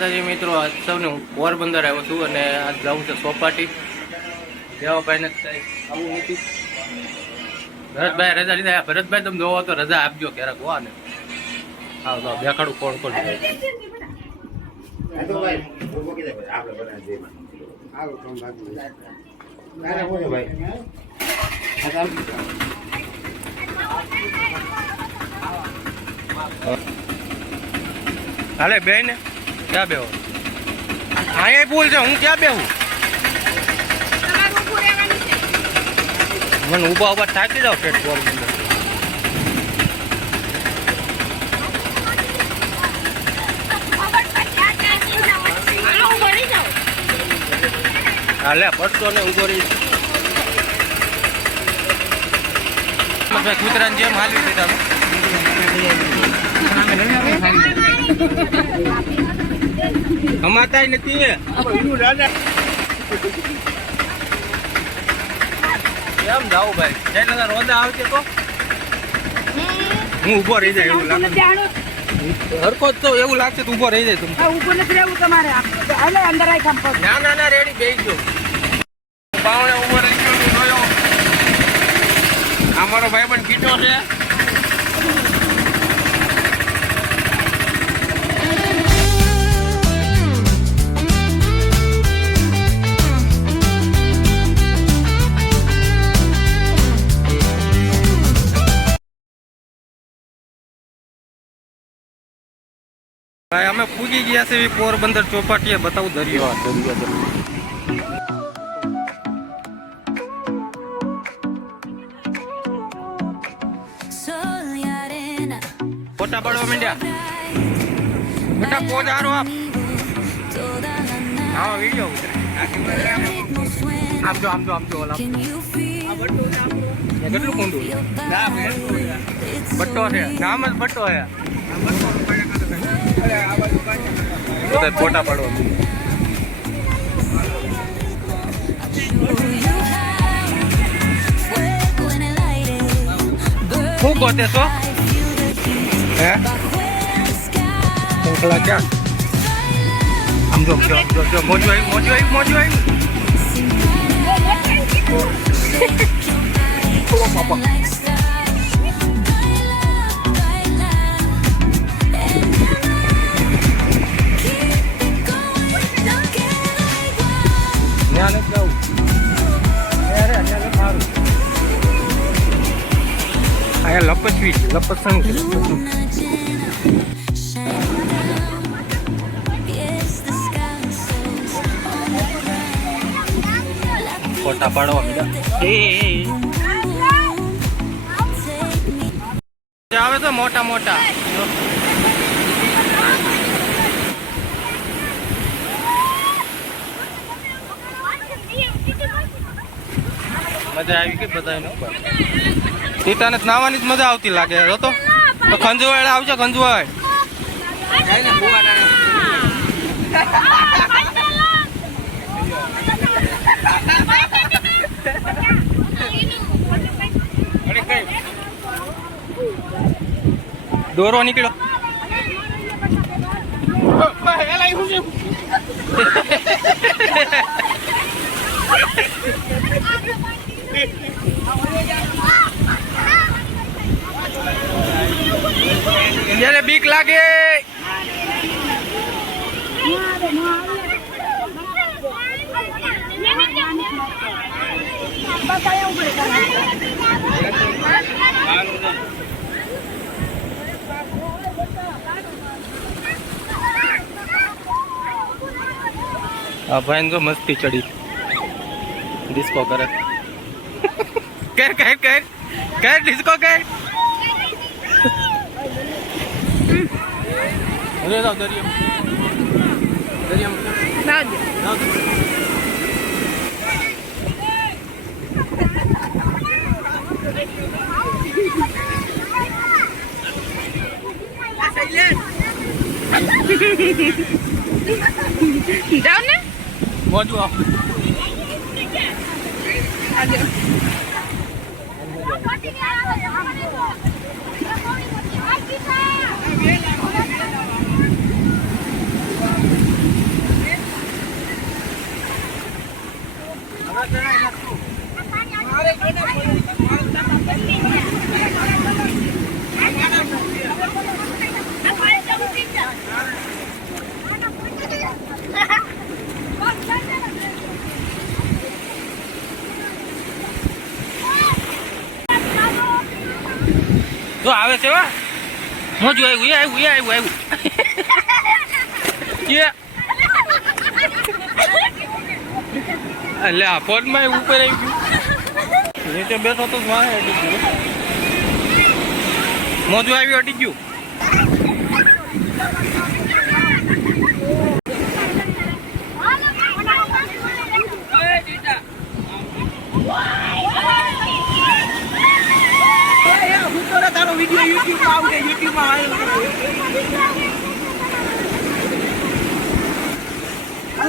માતાજી, મિત્રો, આજ સૌને હું પોરબંદર આવ્યો છું અને આજ જવું છે સોપાટી. દેવાભાઈને આવું નથી ભરતભાઈ, રજા લીધા. ભરતભાઈ, તમે જોવો તો રજા આપજો ક્યારેક, હો ને હા તો બેખાડું કોણ કોણ. હાલે, બેન. ક્યાં બેહો? અહીંયા ભૂલ છે હું ક્યાં બેહું? મને ઊભા ઊભા થાકી જાવ પેટ પોરબંદર હાલે પડતો ને ઊભો રહી કૂતરાની જેમ હાલવી દીધા અમાતા નથી કેમ જાવ ભાઈ? જયનગર રોદા આવશે તો. હું ઊભો રહી જાય એવું લાગે. હરકો તો એવું લાગશે તો ઊભો રહી જાય તમે ઊભો નથી રહેવું તમારે. હાલે અંદર આઈ ખંપો ના ના ના રેડી બેસી ગયો બાવણે ઊભો રહી ગયો અમારો આ મારો ભાઈ પણ કીટો છે ભાઈ ગયા છે પોરબંદર ચોપાટીએ બતાવું દરિયો. દરિયો ફોટા પાડવા માંડ્યા. બેટા પોજ આપ. હા વીડિયો આમ જો આમ જો આમ જો, ઓલા. કેટલું કુંડું બટ્ટો છે. નામ જ બટ્ટો છે. બધા ફોટા પાડવા માંડ્યા. શું ગોતે છો હે? પંખલા ક્યાં? આમ જો જો જો જો મોજું આવ્યું મોજું આવ્યું મોજું આવ્યું ત્યાં નથી જવું અરે સારું અહીંયા લપસવી છે લપસણ છે. ફોટા પાડવા મીડા. આવે તો મોટા મોટા. મજા આવી કે બધાને ટીટાને નાવાની જ મજા આવતી લાગે જો તો. તો આવજો ખંજવાળ. દોરો નીકળ્યો. જ્યારે બીક લાગે આ ભાઈ જો મસ્તી ચડી. ડિસ્કો કરે. કર કર કર કર ડિસ્કો કર. હવે જાવ દરિયા દરિયા જાવ જાઓ ને મોજું આવ તો આવે છે હું. જોયું આવ્યું આવ્યું આવ્યું. એટલે આ ફોનમાં ઉપર આવી ગયું. નીચે બેઠો તો વાહે અડી ગયું. મોજું આવ્યું અટી ગયું. તારો વીડિયો યુટ્યુબમાં આવશે યુટ્યુબમાં અલે બેટા મારે ફોન પાડતો જો તણાઈ ગયો પાડ્યો કે ને અત્યારે પાડી દીધો ભાઈ પાડી ત્યાં કેવો પાડ્યો મેં પાડ્યો ને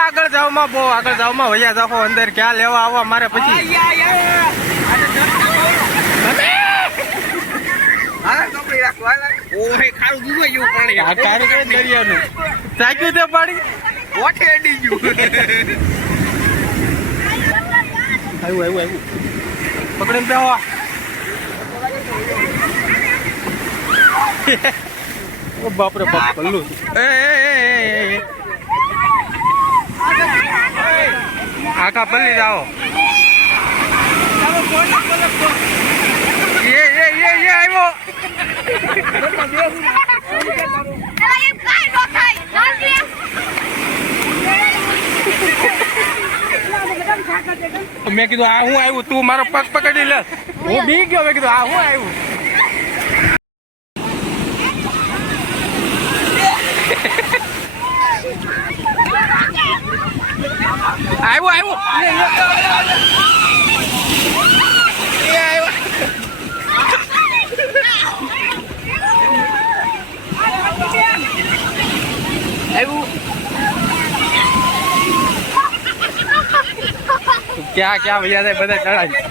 આગળ જાવમાં બહુ આગળ જાવમાં વૈયા જાખો અંદર ક્યાં લેવા આવવા મારે પછી? સાચું તે પાડી ઓઠે અડી ગયું. આવ્યું આવ્યું આવ્યું પકડીને બેહો. ઓ બાપ રે બાપ પલ્લુ એ, એ આખા પલ્લી જાઓ. એ એ એ એ આવ્યો. મેં કીધું આ હું આવ્યું? તું મારો પગ પકડી લે. હું બી ગયો મેં કીધું આ હું આવ્યું? આવ્યો આવ્યો એ આવ્યો આવ્યું ક્યાં ક્યાં ભૈયા થાય બધા ચડાય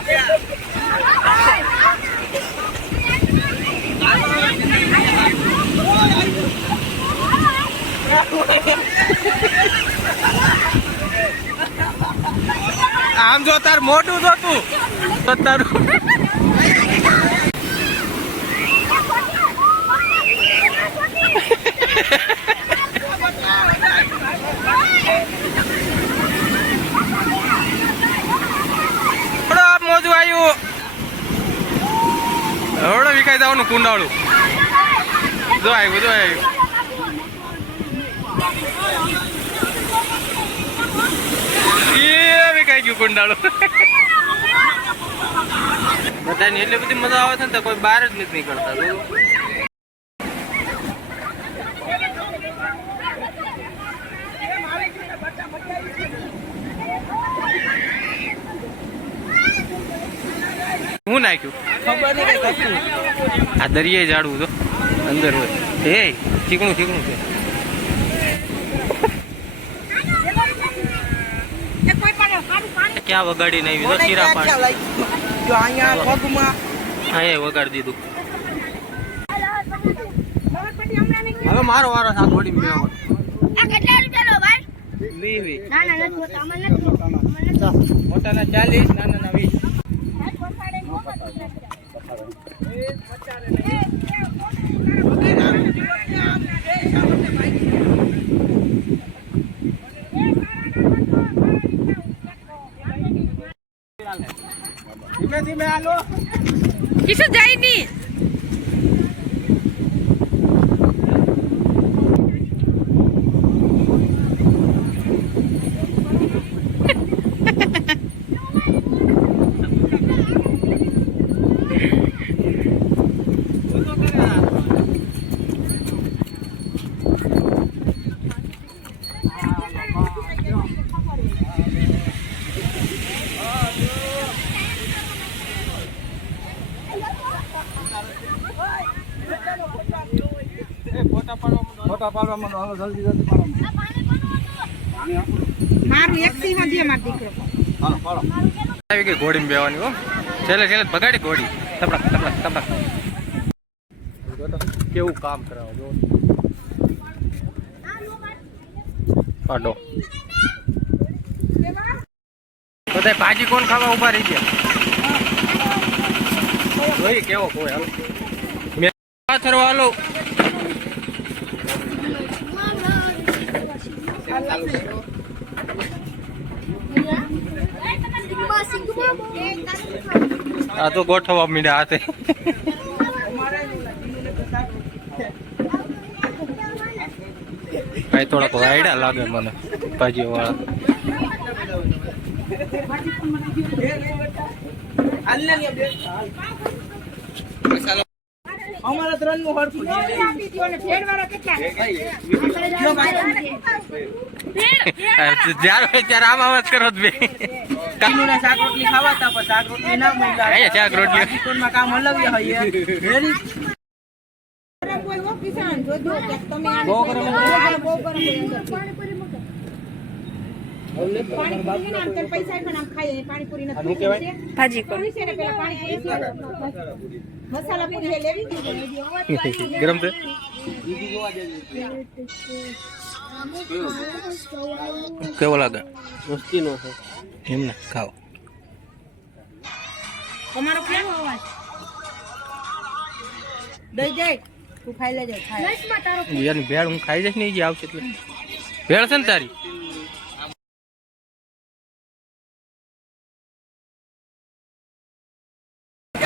આમ જો તાર મોટું જો તું, તો તારું મોજું આવ્યું હવડો વિકાઈ જવાનું કુંડાળું. જો આવ્યું જો આવ્યું વિકાઈ ગયું કુંડાળું બધાની એટલી બધી મજા આવે છે ને કોઈ બહાર જ નથી નીકળતા. હું નાખ્યું? આ દરિયાઈ ઝાડવું તો, અંદર હોય. હે ચીકણું ચીકણું છે. ક્યાં વગાડી નાખી તો ચીરા પાડ અહીંયા હા એ વગાડી દીધું. હવે હવે મારો વારો સાથ વળી મેળવો. મોટાના ચાલીસ નાના વીસ. কিছু যায়নি કિશન જાયની હાલો જલ્દી જલ્દી પાડો મારું એક્સી માં દે માર દીકરો. હાલો પાડો. આવી ગઈ ઘોડીમાં બેવાની હો. છેલ્લે છેલ્લે ભગાડી ઘોડી. તબડક તબડક તબડક કેવું કામ કરાવો જો. પાડો. તો ભાજી કોણ ખાવા ઊભા રહી ગયા? જોઈ કેવો કોઈ હાલો. મેં પાથરો હાલો. આ તો ગોઠવવા મીડ્યા હાથે. કઈ થોડાક વાયડા લાગે મને ભાજીઓ વાળા અમારા ત્રણનું હરખું જ્યારે ત્યારે આમ અવાજ કરો જ બે. શાક રોટલી ખાવાતા પણ શાક રોટલી ના મળ્યા શાક રોટલી. રાજકોટમાં કામ અલગ હોય વેરી બહુ ગરમ આનું કહેવાય? ભાજી કોણ મસાલા પૂરી લેવી ગરમ છે? કેવો લાગે? મસ્તીનો છે. એમને ખાઓ. તમારો કેવો અવાજ? દઈ જાય તું ખાઈ લેજે ખાઈ યાર ભેળ હું ખાઈ જઈશ ને એ જે આવશે એટલે. ભેળ છે ને તારી?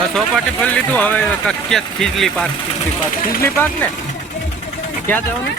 સોપાટી ફરી લીધું હવે ક્યાં ખીજલી પાક ખીજલી પાક. ખીજલી પાક ને ક્યાં જવાનું?